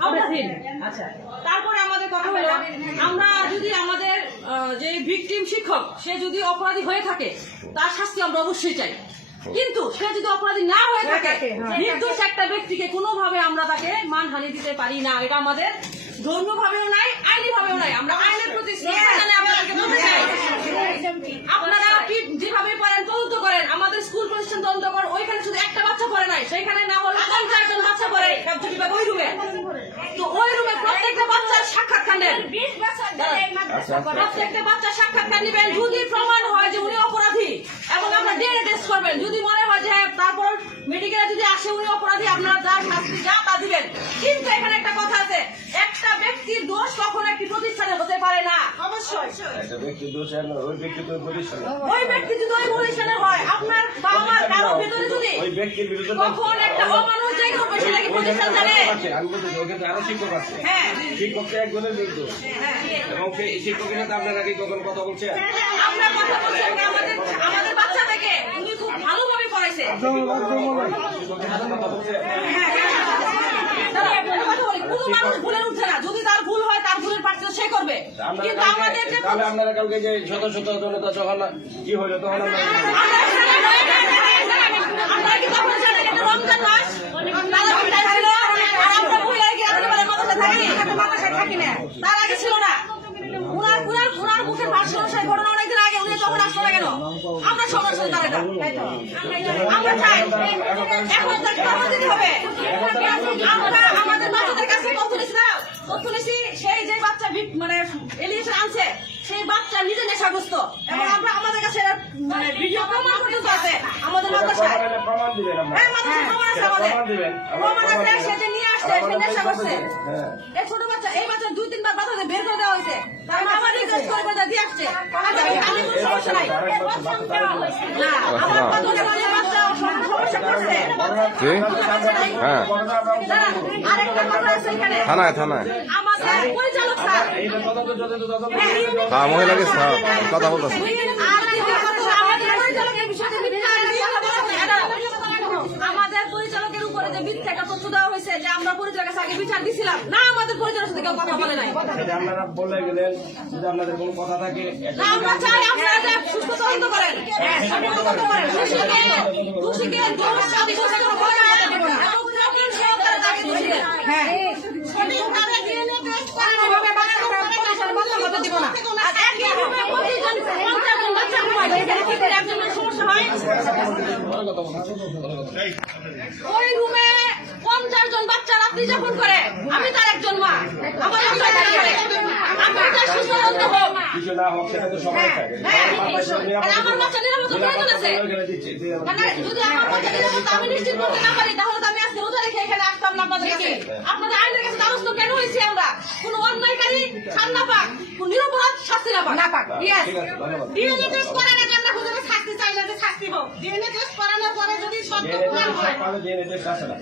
আওতাধীন আচ্ছা তারপরে আমাদের কথা হলো আমরা যদি আমাদের যে ভিকটিম শিক্ষক সে যদি অপরাধী হয়ে থাকে তার শাস্তি আমরা অবশ্যই চাই কিন্তু সে যদি অপরাধী না হয়ে থাকে হ্যাঁ। নির্দোষ একটা ব্যক্তিকে কোনোভাবে আমরা তাকে মানহানি দিতে পারি না এটা আমাদের ধর্মীয় ভাবেও নাই আইনি ভাবেও নাই আমরা আইনের প্রতি আপনারা যেভাবে পারেন তদন্ত করেন আমাদের স্কুল প্রতিষ্ঠান তদন্ত করেন ওইখানে শুধু একটা বাচ্চা পড়ে নাই সেইখানে না হলে পঞ্চাশ জন বাচ্চা পড়ে একজনই বা ওই রুমে তো ওই রুমে প্রত্যেকটা বাচ্চার সাক্ষাৎকার প্রত্যেকটা বাচ্চা সাক্ষাৎকার নেবেন। যদি প্রমাণ হয় যে উনি অপরাধী এবং আমরা ডিএনএ টেস্ট করবেন যদি মনে হয় যে হ্যাঁ, তারপর মেডিকেলে যদি আসে উনি অপরাধী আপনারা যা শাস্তি যা তা দিবেন। কিন্তু এখানে একটা কথা আছে একটা ব্যক্তির দোষ কখনো একটি প্রতিষ্ঠানে হতে পারে না। অবশ্যই। একটা ব্যক্তি দোষ হয় ওই ব্যক্তি তো ওই ব্যক্তি যদি ওই প্রতিষ্ঠানে হয় আপনার বাবা মার কারও ভেতরে যদি ওই ব্যক্তির বিরুদ্ধে তো- কখন একটা অমানুষ সেটা কি প্রতিষ্ঠান জানে আমি বলতেছি, ওখানে আরও শিক্ষক আছে। হ্যাঁ শিক্ষক তো একজনের বিরুদ্ধে। হ্যাঁ এবং সেই শিক্ষকের সাথে আপনারা কি কখন কথা বলছেন আমরা কথা বলছি আমাদের আমাদের বাচ্চা থেকে উনি খুব ভালোভাবে পড়াইছে হয় আপনারা কালকে- যে তাহলে আপনারা কালকে যে শত শত জনতা যখন কি হইল তখন আমরা আমরা কি তখন জানি এটা রমজান মাস তারা বিদায় ছিল আর আমরা মহিলারা কি রাতের বেলা মাদ্রাসায় থাকি মাদ্রাসায় থাকি না তার আগে ছিল না উনার উনার উনার মুখে ভাষ্য সেই ঘটনা অনেকদিন আগে উনি তখন আসলো না কেন আমরা সবার সন্তান আমরা চাই। এখন দিতে হবে? আমরা আমাদের বাচ্চাদের কাছে তথ্য নিছি না তথ্য নিছি সেই যে বাচ্চা মানে এলিয়েশন আনছে সেই বাচ্চা নিজে নেশাগ্রস্ত। এবং আমরা আমাদের কাছে মানে ভিডিও প্রমাণ পর্যন্ত আছে আমাদের মাদ্রাসায়। প্রমাণ দিবেন আমরা। হ্যাঁ, মাদ্রাসায় প্রমাণ আছে আমাদের। প্রমাণ আছে, সে যে নিয়ে আসছে, সে নেশা করছে। হ্যাঁ। এই ছোট বাচ্চা, এই বাচ্চা দুই তিনবার বাচ্চাদের বের করে দেওয়া হয়েছে। তার বাবা request করে দিয়ে আসছে। আমাদের হ্যাঁ। থানায় থানায়। হ্যাঁ মহিলাকে কথা বলতেছে আরেকটা কথা, আমাদের পরিচালকের বিষয়টা মিথ্যা কথা বলা হচ্ছে। এটা আমাদের পরিচালকের উপরে যে মিথ্যা একটা তথ্য দেওয়া হয়েছে যে আমরা পরিচালকের কাছে আগে বিচার দিছিলাম না আমাদের সাথে কেউ কথা বলে নাই আপনারা বলে গেলেন যদি আপনাদের কোনো কথা থাকে না, আমরা চাই আপনারা সুস্থ তদন্ত করেন হ্যাঁ, তদন্ত করেন দোষীকে দোষীকে দোষ। হ্যাঁ একজনের সমস্যা হয়? রাত্রি যাপন করে আমি তার একজন মা। আমার বাচ্চা এখানে করে। আমি তার সুস্থ হোক। কিছু না হোক সেটা তো সবাই থাকে। হ্যাঁ, আমার বাচ্চা না, না, যদি আমার বাচ্চা নিরাপত্তা আমি নিশ্চিত করতে না পারি, তাহলে তো আমি আজকে রোজা রেখে এখানে আসতাম না আপনাদের কাছে। আপনাদের আইনের কাছে দ্বারস্থ কেন হয়েছি আমরা? কোনো অন্যায়কারী ছাড় না পাক, কোনো নিরপরাধ শাস্তি না পাক। DNA test করানোর জন্য হুজুরে শাস্তি চাইলে যে শাস্তি হোক। DNA test করানোর পরে যদি সত্য জেনে প্রমাণ হয়, পালে জেনে না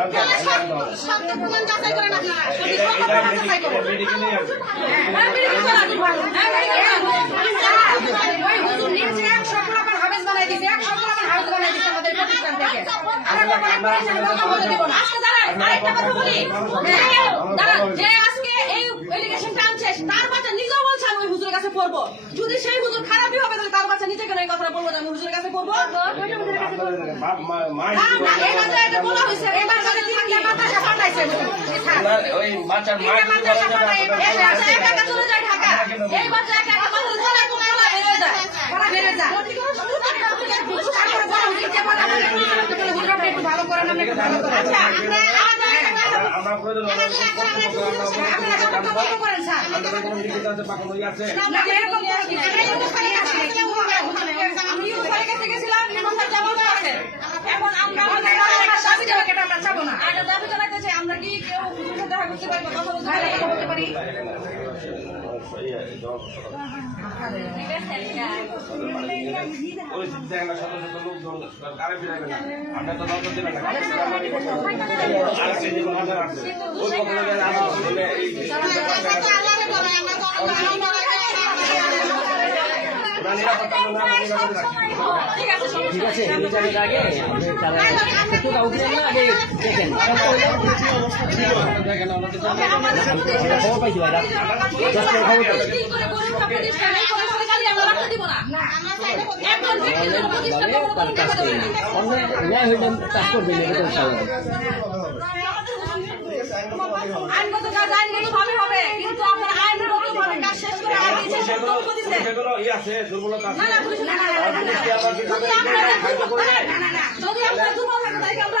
এটা হবে, সত্য- প্রমাণ যাচাই করেন আপনারা। এটা এটা প্রমাণ যাচাই করেন। মেডিকেলে আছে হ্যাঁ। হ্যাঁ, medical করান। ওই হুজুর নিচে একশো পোলাপান হাবেজ বানাই দিছে একশো পোলাপান হাবেজ বানাই দিছে আমাদের প্রতিষ্ঠান থেকে আমরা কখনো পরিচালনা কথা বলতে না আজকে দাঁড়ান, আরেকটা কথা বলি। দাঁড়ান, যে আজকে এই এলিগেশনটা আনছে, তার বাচ্চা নিজেও বলছে আমি ওই হুজুরের কাছে পড়ব। যদি সেই হুজুর খারাপই হবে তাহলে তার বাচ্চা নিজে কেন এই কথাটা বলব যে আমি হুজুরের কাছে পড়ব? না, না, হয়ে হয়ে ভালো করেন আপনি ভালো করেন আচ্ছা, আমরা আমাদের একটা কথা- আমরা প্রয়োজন আমরা কি কেউ দেখা করতে পারি কথা বলতে পারি? কথা বলতে পারি ওই দেখেন না শত শত লোকজন কারে ফিরাবেন না আপনি তো ঠিক আছে ঠিক আছে বিচারের আগে আপনি তারা একটু কাউকে না আগে দেখেন দেখেন খবর পাইছি ভাই খবর পাইছি দিন করে গরুর কাপড় সেগুলো ই আছে দুর্বলতা আছে না, না, পুলিশ না, না, না। যদি আপনারা দুর্বল থাকেন, না, না, না, যদি আপনারা দুর্বল থাকেন, তাহলে কি আমরা